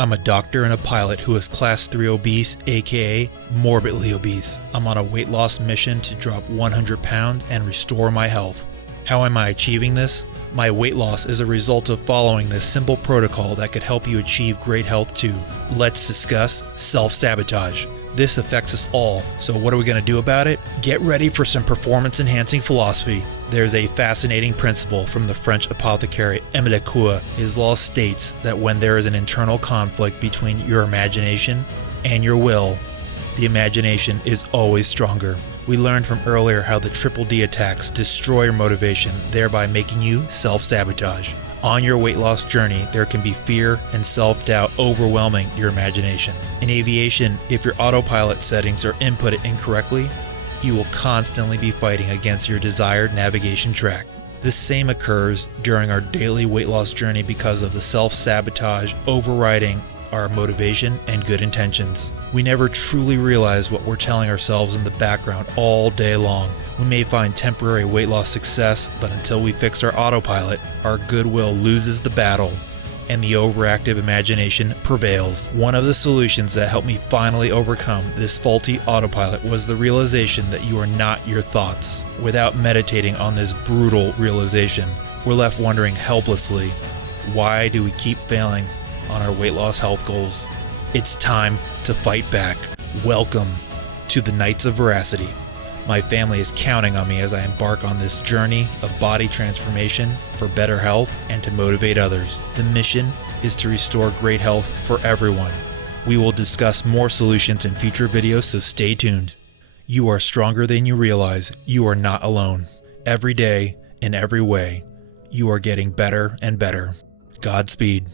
I'm a doctor and a pilot who is class 3 obese, aka morbidly obese. I'm on a weight loss mission to drop 100 pounds and restore my health. How am I achieving this? My weight loss is a result of following this simple protocol that could help you achieve great health too. Let's discuss self-sabotage. This affects us all, so what are we going to do about it? Get ready for some performance-enhancing philosophy. There's a fascinating principle from the French apothecary Émile Coué. His law states that when there is an internal conflict between your imagination and your will, the imagination is always stronger. We learned from earlier how the Triple D attacks destroy your motivation, thereby making you self-sabotage. On your weight loss journey, there can be fear and self-doubt overwhelming your imagination. In aviation, if your autopilot settings are inputted incorrectly, you will constantly be fighting against your desired navigation track. This same occurs during our daily weight loss journey because of the self-sabotage overriding our motivation and good intentions. We never truly realize what we're telling ourselves in the background all day long. We may find temporary weight loss success, but until we fix our autopilot, our goodwill loses the battle and the overactive imagination prevails. One of the solutions that helped me finally overcome this faulty autopilot was the realization that you are not your thoughts. Without meditating on this brutal realization, we're left wondering helplessly, why do we keep failing on our weight loss health goals? It's time to fight back. Welcome to the Knights of Veracity. My family is counting on me as I embark on this journey of body transformation for better health and to motivate others. The mission is to restore great health for everyone. We will discuss more solutions in future videos, so stay tuned. You are stronger than you realize. You are not alone. Every day, in every way, you are getting better and better. Godspeed.